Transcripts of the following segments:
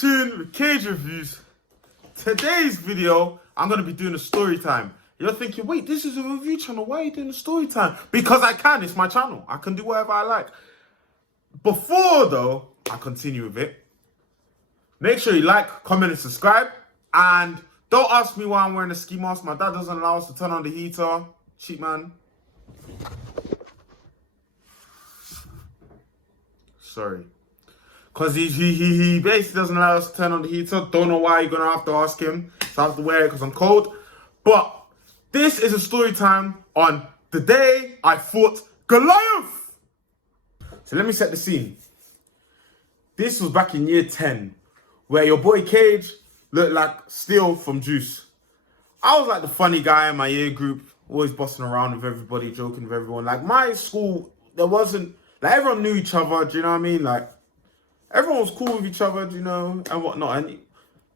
tuned with Kagereviews. Today's video, I'm going to be doing a story time. You're thinking, wait, this is a review channel. Why are you doing a story time? Because I can. It's my channel. I can do whatever I like. Before, though, I continue with it, make sure you like, comment, and subscribe. And don't ask me why I'm wearing a ski mask. My dad doesn't allow us to turn on the heater. Cheap man. Sorry. Because he basically doesn't allow us to turn on the heater. Don't know why. You're going to have to ask him. So I have to wear it because I'm cold. But this is a story time on the day I fought Goliath. So let me set the scene. This was back in year 10, where your boy Cage looked like Steel from Juice. I was like the funny guy in my year group, always bossing around with everybody, joking with everyone. Like my school, there wasn't, like everyone knew each other, do you know what I mean? Like everyone was cool with each other, do you know, and whatnot. And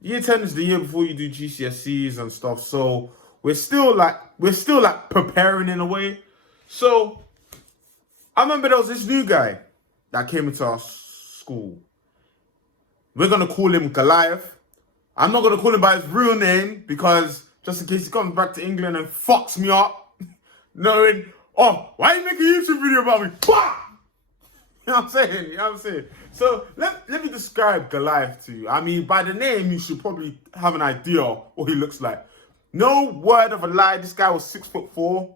year 10 is the year before you do GCSEs and stuff. So we're still like preparing in a way. So I remember there was this new guy that came into our school. We're going to call him Goliath. I'm not going to call him by his real name because just in case he comes back to England and fucks me up, knowing, oh, why are you making a YouTube video about me? Bah! You know what I'm saying? You know what I'm saying? So let me describe Goliath to you. I mean, by the name, you should probably have an idea what he looks like. No word of a lie, this guy was 6'4",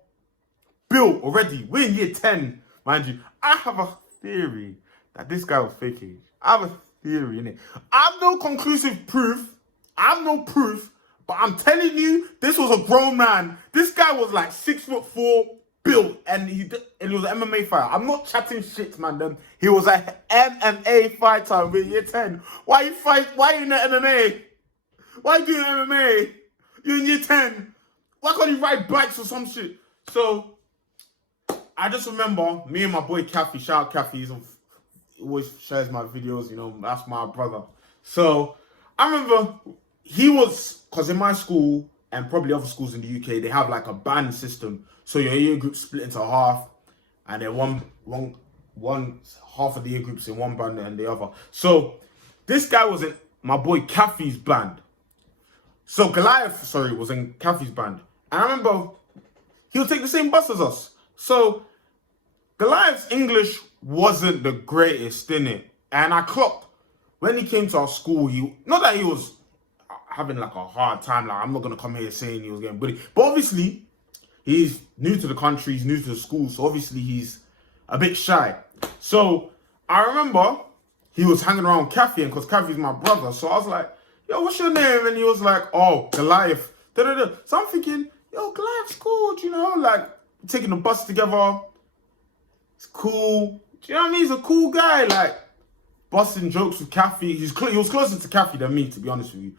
built already. We're in year 10, mind you. I have a theory that this guy was faking. I have a theory in it. I have no conclusive proof. I have no proof, but I'm telling you, this was a grown man. This guy was like 6'4", built, and he was an MMA fighter. I'm not chatting shit, man. He was an MMA fighter with year 10. Why you in the MMA? Why you doing MMA? You're in year 10. Why can't you ride bikes or some shit? So I just remember me and my boy Kathy. Shout out Kathy. He always shares my videos. You know, that's my brother. So I remember he was, because in my school and probably other schools in the UK, they have like a band system. So your year group split into half, and then one half of the year groups in one band and the other. So this guy was in my boy Kathy's band. So Goliath, was in Kathy's band. And I remember he would take the same bus as us. So Goliath's English wasn't the greatest, innit? And I clocked when he came to our school, not that he was having like a hard time, like I'm not gonna come here saying he was getting bullied, but obviously he's new to the country, he's new to the school, so obviously he's a bit shy. So I remember he was hanging around with Kathy, and because Kathy's my brother, so I was like, yo, what's your name? And he was like, oh, Goliath. Da-da-da. So I'm thinking, yo, Goliath's cool, you know, like taking the bus together. It's cool. Do you know what I mean? He's a cool guy, like busting jokes with Kathy. He was closer to Kathy than me, to be honest with you.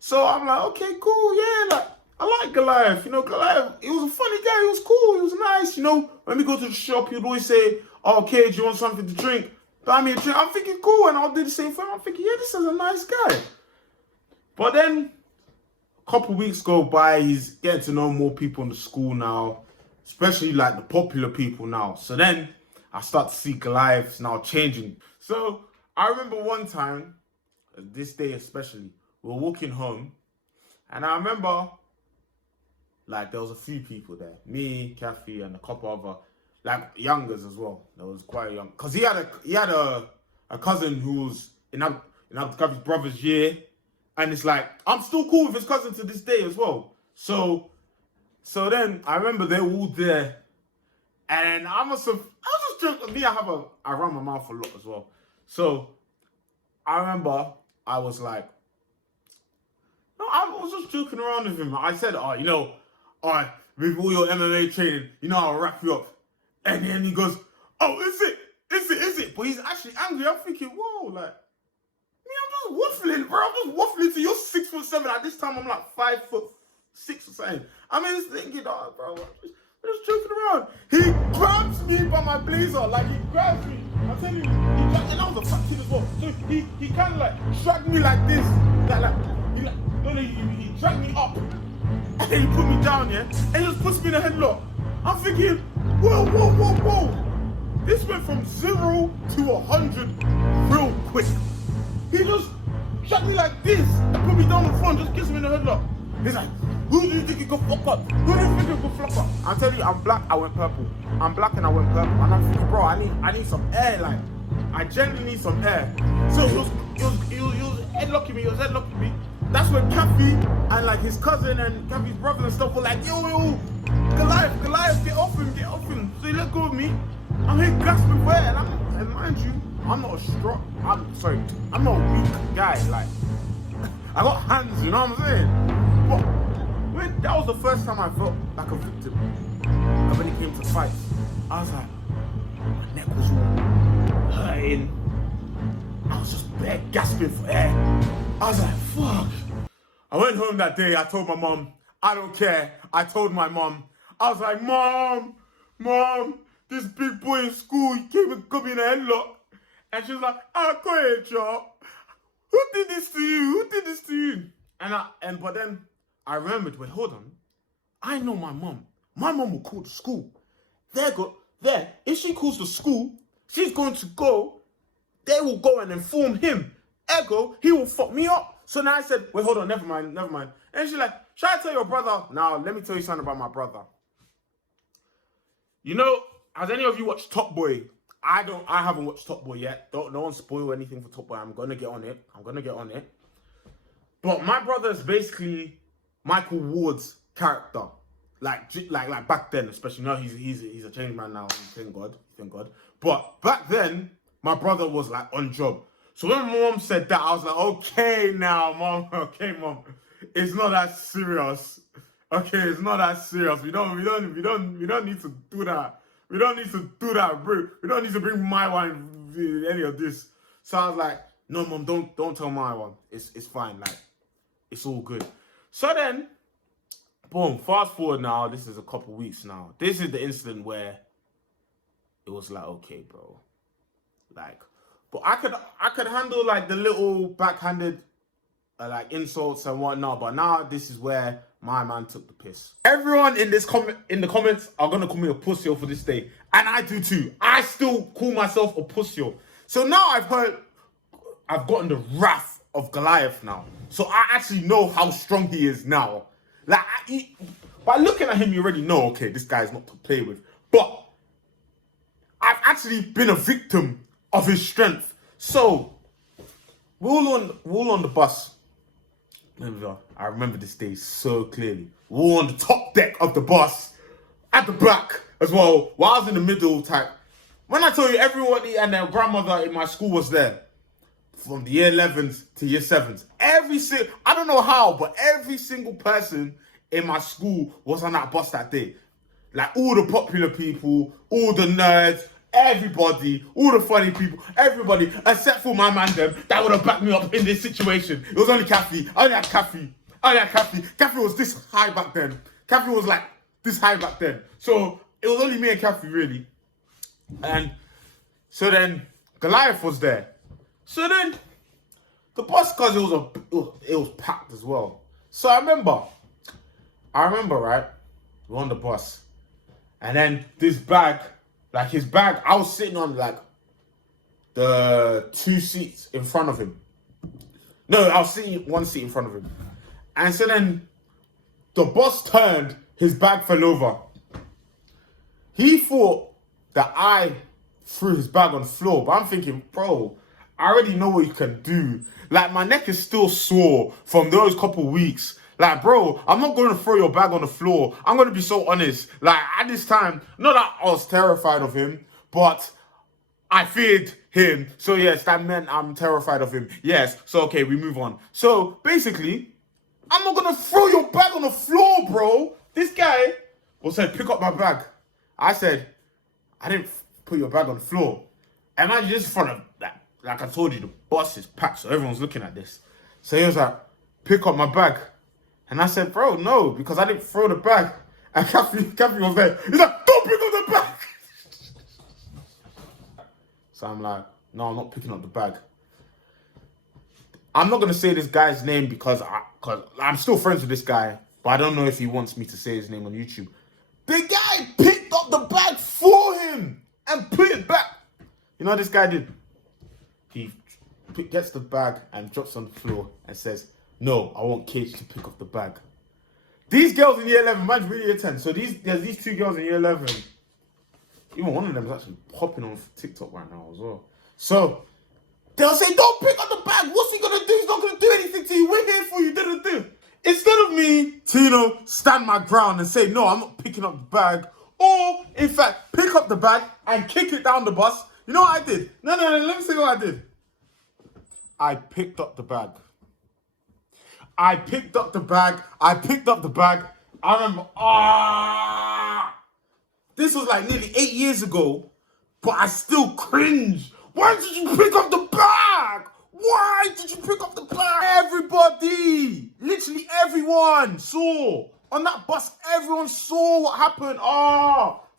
So I'm like, okay, cool, yeah, like I like Goliath. You know, Goliath, he was a funny guy. He was cool. He was nice. You know, when we go to the shop, he'd always say, oh, okay, do you want something to drink? Buy me a drink. I'm thinking, cool, and I'll do the same thing. I'm thinking, yeah, this is a nice guy. But then a couple weeks go by, he's getting to know more people in the school now, especially like the popular people now. So then I start to see Goliath's now changing. So I remember one time, this day especially, we were walking home, and I remember like there was a few people there, me, Kathy, and a couple other like youngers as well. That was quite young, cause he had a cousin who was in Kathy's brother's year. And it's like, I'm still cool with his cousin to this day as well. So then I remember they were all there. And I was just joking. Me, I run my mouth a lot as well. So I remember I was like, no, I was just joking around with him. I said, oh, you know, all right, with all your MMA training, you know, I'll wrap you up. And then he goes, oh, is it? But he's actually angry. I'm thinking, whoa, like, I'm just waffling, bro. I'm just waffling to you're 6'7". At this time, I'm like 5'6" or something. I'm just thinking, oh, bro, I'm just joking around. He grabs me by my blazer, like he grabs me. I'm telling you, and I was a fat kid as well. So he kind of like dragged me like this, he dragged me up, and then he put me down, yeah, and he just puts me in a headlock. I'm thinking, whoa. This went from 0 to 100 real quick. He just at me like this and put me down on the front, just kiss me in the headlock. He's like, who do you think you could fuck up? Who do you think you could fuck up? I'm telling you, I'm black, I went purple. I'm black and I went purple. And I'm thinking, bro, I need some air, like, I genuinely need some air. So he was headlocking me, That's when Kathy and like his cousin and Kathy's brother and stuff were like, yo, Goliath, get off him. So he let go of me. I'm here gasping for air, and mind you, I'm not a weak guy, like, I got hands, you know what I'm saying? But that was the first time I felt like a victim. And when it came to fights, I was like, my neck was all hurting. I was just bare gasping for air. I was like, fuck. I went home that day, I told my mom, I don't care. I told my mom, I was like, Mom, this big boy in school, he came and got me in a headlock. And she was like, go ahead, Joe. Who did this to you? But then I remembered, wait, hold on. I know my mom. My mom will call the school. If she calls the school, she's going to go. They will go and inform him. Ergo, he will fuck me up. So now I said, wait, hold on, never mind. And she's like, should I tell your brother? Now, let me tell you something about my brother. You know, has any of you watched Top Boy? I haven't watched Top Boy yet. No one spoil anything for Top Boy. I'm gonna get on it. But my brother is basically Michael Ward's character. Like back then, especially now he's a changed man now. Thank God. But back then, my brother was like on job. So when my mom said that, I was like, okay, mom. It's not that serious. Okay, it's not that serious. We don't need to do that. We don't need to do that, bro. We don't need to bring my one in any of this. So I was like, no, mom, don't tell my one. It's fine. Like, it's all good. So then, boom, fast forward now. This is a couple weeks now. This is the incident where it was like, okay, bro. Like, but I could handle like the little backhanded like insults and whatnot. But now this is where my man took the piss. Everyone in the comments are gonna call me a pussy for this day, and I do too. I still call myself a pussy. So now I've gotten the wrath of Goliath now. So I actually know how strong he is now. Like by looking at him, you already know, okay, this guy's not to play with. But I've actually been a victim of his strength. So we're all on the bus. I remember this day so clearly. We were on the top deck of the bus, at the back as well, while I was in the middle type. When I tell you everybody and their grandmother in my school was there, from the year 11s to year 7s. I don't know how, but every single person in my school was on that bus that day. Like all the popular people, all the nerds, everybody, all the funny people, everybody, except for my man them, that would have backed me up in this situation. It was only Kathy. I only had Kathy. Kathy was this high back then. Kathy was like this high back then. So it was only me and Kathy really. And so then Goliath was there. So then the bus, cause it was packed as well. So I remember, right? We're on the bus. And then this bag, like his bag, I was sitting on like the 2 seats in front of him. No, I was sitting 1 seat in front of him. And so then the bus turned, his bag fell over. He thought that I threw his bag on the floor, but I'm thinking, bro, I already know what you can do. Like, my neck is still sore from those couple weeks. Like, bro, I'm not going to throw your bag on the floor. I'm going to be so honest. Like, at this time, not that I was terrified of him, but I feared him. So, yes, that meant I'm terrified of him. Yes. So, okay, we move on. So, basically, I'm not going to throw your bag on the floor, bro. This guy said, pick up my bag. I said, I didn't put your bag on the floor. Imagine this in front of that. Like I told you, the bus is packed, so everyone's looking at this. So he was like, pick up my bag. And I said, bro, no, because I didn't throw the bag. And Kathy was there. He's like, don't pick up the bag. So I'm like, no, I'm not picking up the bag. I'm not going to say this guy's name because I'm still friends with this guy, but I don't know if he wants me to say his name on YouTube. The guy picked up the bag for him and put it back. You know what this guy did? He gets the bag and drops on the floor and says, "No, I want Cage to pick up the bag." These girls in year 11, man's really intense. So there's these 2 girls in year 11. Even one of them is actually popping on TikTok right now as well. So they'll say, "Don't pick up the bag. What's he gonna do? He's not gonna do anything to you. We're here for you." Do. Instead of me to, stand my ground and say, "No, I'm not picking up the bag," or in fact, pick up the bag and kick it down the bus, you know what I did? No, let me see what I did. I picked up the bag. I picked up the bag. I remember, this was like nearly 8 years ago, but I still cringe. Why did you pick up the bag? Why did you pick up the bag? Everybody, literally everyone saw. On that bus, everyone saw what happened.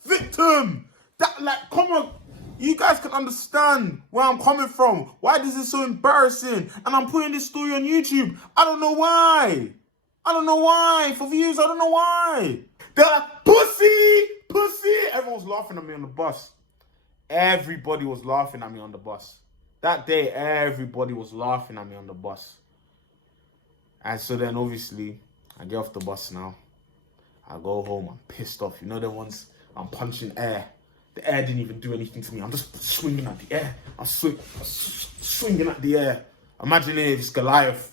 Victim. Come on. You guys can understand where I'm coming from. Why is this so embarrassing? And I'm putting this story on YouTube. I don't know why. For views, I don't know why. They're like, pussy. Everyone's laughing at me on the bus. Everybody was laughing at me on the bus. That day, everybody was laughing at me on the bus. And so then, obviously, I get off the bus now. I go home. I'm pissed off. You know the ones I'm punching air. The air didn't even do anything to me. I'm just swinging at the air. I'm swinging at the air. Imagine if it's Goliath.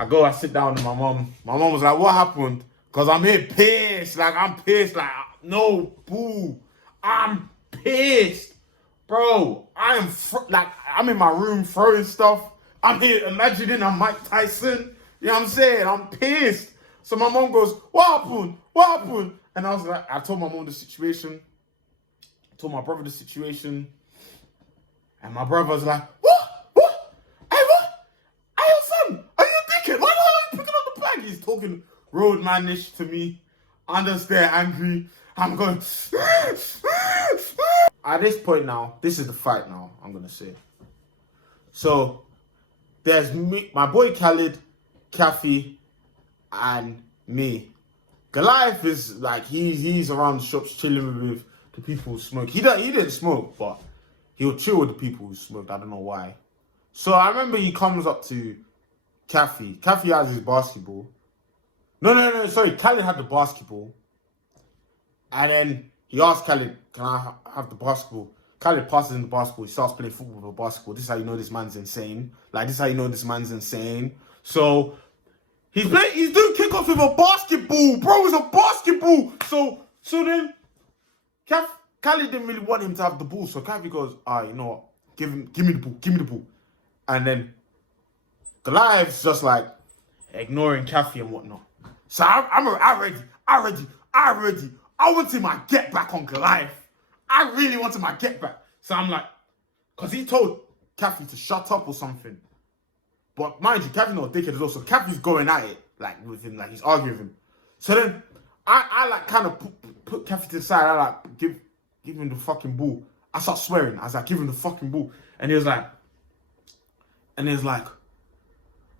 I sit down with my mom. My mom was like, "What happened?" Because I'm here pissed. I'm pissed. No, boo. I'm pissed. Bro, I'm in my room throwing stuff. I'm here imagining I'm Mike Tyson. You know what I'm saying? I'm pissed. So my mom goes, "What happened?" And I was like, I told my mom the situation. Told my brother the situation, and my brother was like, What? Hey, son, are you thinking? Why are you picking up the bag?" He's talking roadmanish to me. I'm just there angry. I'm going, at this point now, this is the fight now, I'm going to say. So, there's me, my boy Khalid, Kathy, and me. Goliath is he's around the shops chilling with the people who smoke. He didn't smoke, but he'll chill with the people who smoked. I don't know why. So I remember he comes up to Kathy. Kathy has his basketball. No, sorry. Khalid had the basketball. And then he asked Khalid, "Can I have the basketball?" Khalid passes him the basketball. He starts playing football with a basketball. This is how you know this man's insane. So he's doing kickoffs with a basketball. Bro, it's a basketball. So then Khalid didn't really want him to have the ball. So Kathy goes, "You know what? Give me the ball. And then Goliath's just ignoring Kathy and whatnot. So I ready. I wanted my get back on Goliath. I really wanted my get back. So I'm like, because he told Kathy to shut up or something. But mind you, Kathy's not a dickhead as well. So Kathy's going at it with him, he's arguing with him. So then I kind of put Kathy to the side. I give him the fucking ball. I start swearing. I was like, "Give him the fucking ball." And he was like,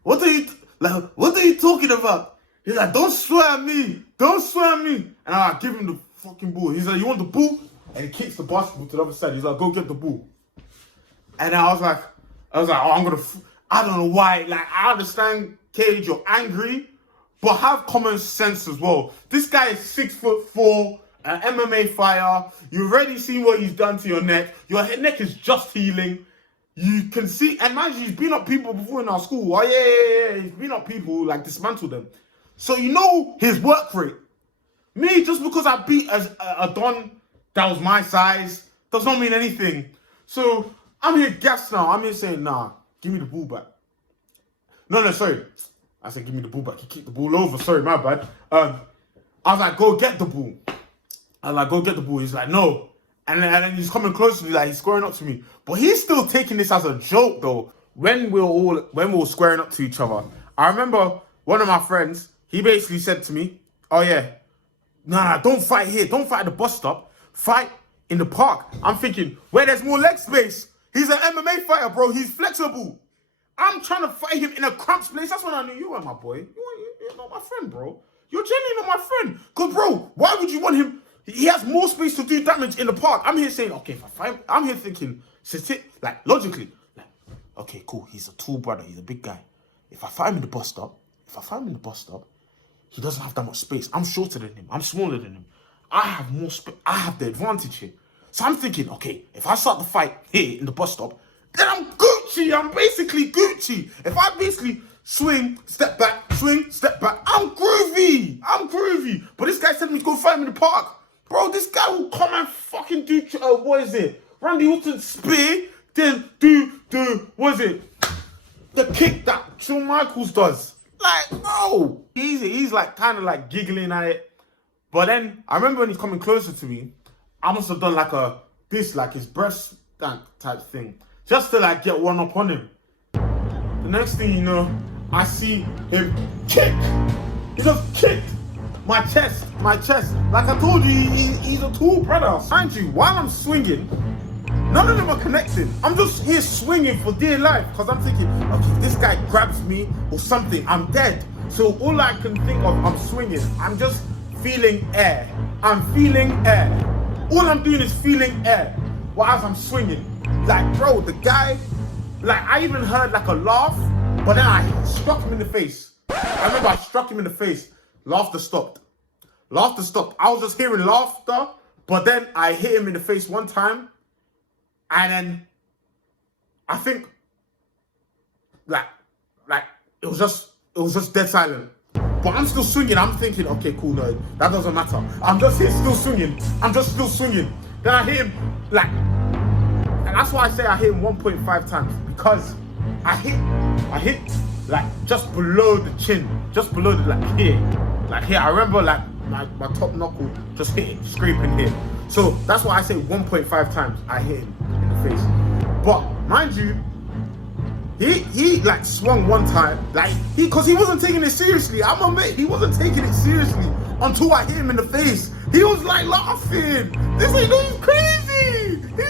what are you talking about? He's like, "Don't swear at me. And I give him the fucking ball. He's like, "You want the ball?" And he kicks the basketball to the other side. He's like, "Go get the ball." And I was like, I don't know why. I understand, Cage, you're angry, but have common sense as well. This guy is 6'4", an MMA fighter. You've already seen what he's done to your neck. Your neck is just healing. You can see, and mind you, he's been up people before in our school. Oh yeah. He's been up people, dismantled them. So you know his work rate. Me, just because I beat a don that was my size, does not mean anything. So I'm here gassed now. I'm here saying, "Nah, give me the ball back." No, sorry. I said, "Give me the ball back." He kicked the ball over. Sorry, my bad. I was like, "Go get the ball." He's like, "No." And then he's coming close to me, he's squaring up to me. But he's still taking this as a joke, though. When we were squaring up to each other, I remember one of my friends, he basically said to me, "Oh yeah, nah, don't fight here. Don't fight at the bus stop. Fight in the park." I'm thinking, where there's more leg space. He's an MMA fighter, bro. He's flexible. I'm trying to fight him in a cramped place. That's when I knew you were my boy. You're not my friend, bro. You're genuinely not my friend. Because, bro, why would you want him? He has more space to do damage in the park. I'm here saying, okay, if I fight, I'm here thinking, logically, okay, cool. He's a tall brother. He's a big guy. If I find him in the bus stop, he doesn't have that much space. I'm shorter than him. I'm smaller than him. I have more space. I have the advantage here. So I'm thinking, okay, if I start the fight here in the bus stop, then I'm Gucci. I'm basically Gucci. If I basically swing, step back, I'm groovy. But this guy said me to go fight him in the park. Bro, this guy will come and fucking do, what is it? Randy Orton spear, then do, what is it? The kick that Shawn Michaels does. Like, bro, he's like kind of like giggling at it. But then I remember when he's coming closer to me, I must have done like like his breast stank type thing, just to like get one up on him. The next thing you know, I see him kick. He just kicked my chest. Like I told you, he's a tall brother. Mind you, while I'm swinging, none of them are connecting. I'm just here swinging for dear life because I'm thinking, okay, if this guy grabs me or something, I'm dead. So all I can think of, I'm swinging. I'm just feeling air. I'm feeling air. All I'm doing is feeling air while I'm swinging. Like, bro, the guy, like, I even heard like a laugh, but then I struck him in the face. I remember I struck him in the face. Laughter stopped. I was just hearing laughter, but then I hit him in the face one time, and then I think like it was just dead silent. But I'm still swinging. I'm thinking, okay, cool, no, that doesn't matter. I'm just here still swinging. Then I hit him like, and that's why I say I hit him 1.5 times, because I hit like just below the chin, just below the like here. I remember like my top knuckle just hit it, scraping here. So that's why I say 1.5 times I hit him in the face. But mind you, he like swung one time, like because he wasn't taking it seriously. I'm a mate, he wasn't taking it seriously until I hit him in the face. He was like laughing. This ain't no, he's crazy. He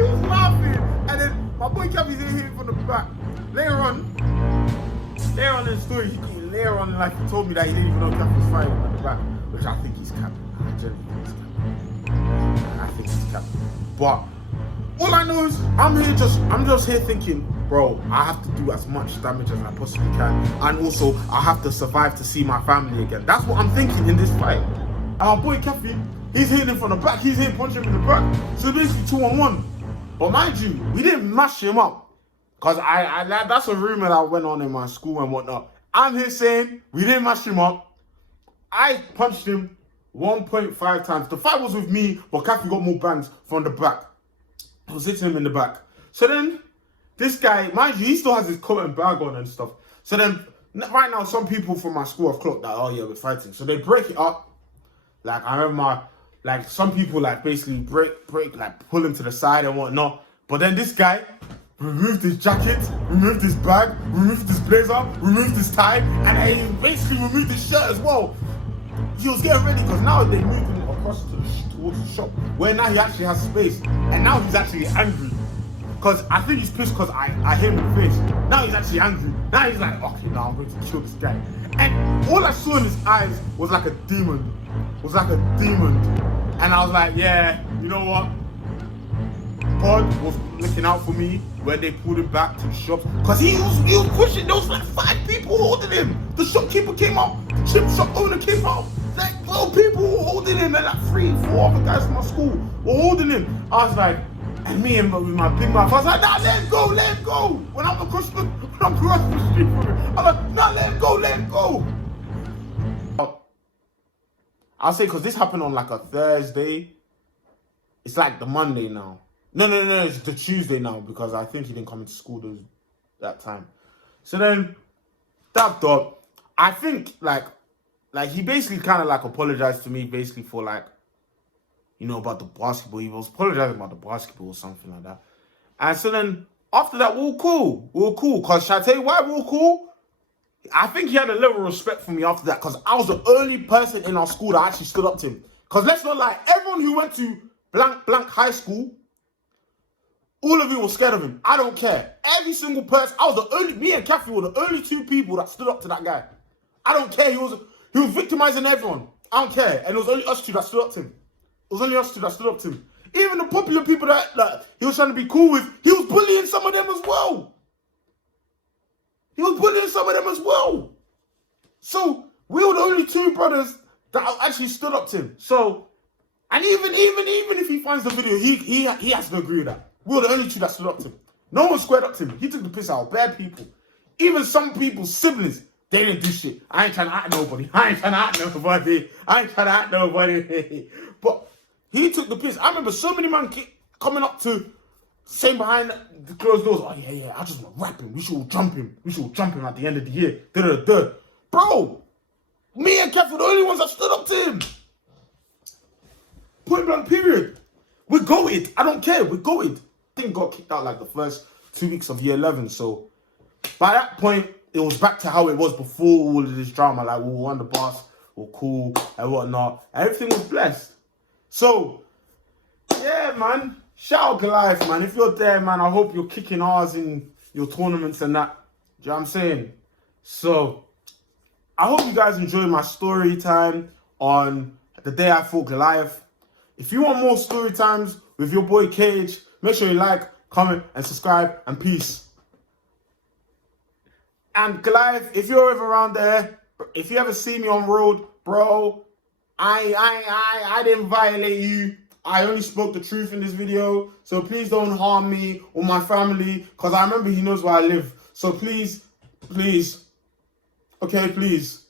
was laughing. And then my boy Cappy's hit him from the back. Later on in the story, like he told me that he didn't even know Cappy was fighting at the back, which I think he's capping. I think he's capping. But all I know is I'm just here thinking, bro, I have to do as much damage as I possibly can, and also I have to survive to see my family again. That's what I'm thinking in this fight. Our boy Cappy, he's hitting him from the back, he's hitting punching him in the back. So basically 2-on-1. But mind you, we didn't mash him up. Because that's a rumor that went on in my school and whatnot. I'm here saying we didn't mash him up. I punched him 1.5 times. The fight was with me, but Cappy got more bangs from the back. I was hitting him in the back. So then, this guy, mind you, he still has his coat and bag on and stuff. So then, right now, some people from my school have clocked that, oh yeah, we're fighting. So they break it up. Like, I remember, like, some people, like, basically break, like, pull him to the side and whatnot. But then this guy removed his jacket, removed his bag, removed his blazer, removed his tie, and he basically removed his shirt as well. He was getting ready because now they moved him across towards the shop where now he actually has space, and now he's actually angry because I think he's pissed because I hit him in the face. Now he's actually angry. Now he's like, okay, now I'm going to kill this guy. And all I saw in his eyes was like a demon. And I was like, yeah, you know what? God was looking out for me when they pulled him back to the shops, because he was pushing. There was like 5 people holding him. The shopkeeper came out, the chip shop owner came out, like 12 people were holding him, and like 3-4 other guys from my school were holding him. I was like, and me and with my big mouth, I was like, nah, let him go. When I'm across the street from him, I'm like, nah, let him go. I'll say, because this happened on like a Thursday. It's like the Monday now. No, it's the Tuesday now, because I think he didn't come into school that time. So then, that dog, I think, like he basically kind of like apologized to me, basically for like, you know, about the basketball. He was apologizing about the basketball or something like that. And so then, after that, we were cool. Because, shall I tell you why we were cool? I think he had a level of respect for me after that, because I was the only person in our school that actually stood up to him. Because let's not lie, everyone who went to blank high school, all of you were scared of him. I don't care. Every single person, me and Kathy were the only 2 people that stood up to that guy. I don't care. He was victimizing everyone. I don't care. And it was only us 2 that stood up to him. Even the popular people that he was trying to be cool with, he was was bullying some of them as well. So we were the only two brothers that actually stood up to him. So, and even if he finds the video, he has to agree with that. We were the only two that stood up to him. No one squared up to him. He took the piss out of bad people. Even some people's siblings, they didn't do shit. I ain't trying to act nobody. But he took the piss. I remember so many men coming up to saying behind the closed doors, oh yeah, I just want to rap him. We should all jump him. At the end of the year. Bro, me and Kev were the only ones that stood up to him. Point blank period. We're goated. I don't care. We're goated. Didn't got kicked out like the first 2 weeks of year 11. So by that point, it was back to how it was before all of this drama. Like we were on the bus, we were cool and whatnot. Everything was blessed. So yeah, man. Shout out Goliath, man. If you're there, man, I hope you're kicking ours in your tournaments and that. Do you know what I'm saying? So I hope you guys enjoyed my story time on the day I fought Goliath. If you want more story times with your boy Cage, make sure you like, comment, and subscribe, and peace. And Goliath, if you're ever around there, if you ever see me on road, bro, I didn't violate you. I only spoke the truth in this video. So please don't harm me or my family, because I remember he knows where I live. So please, okay, please.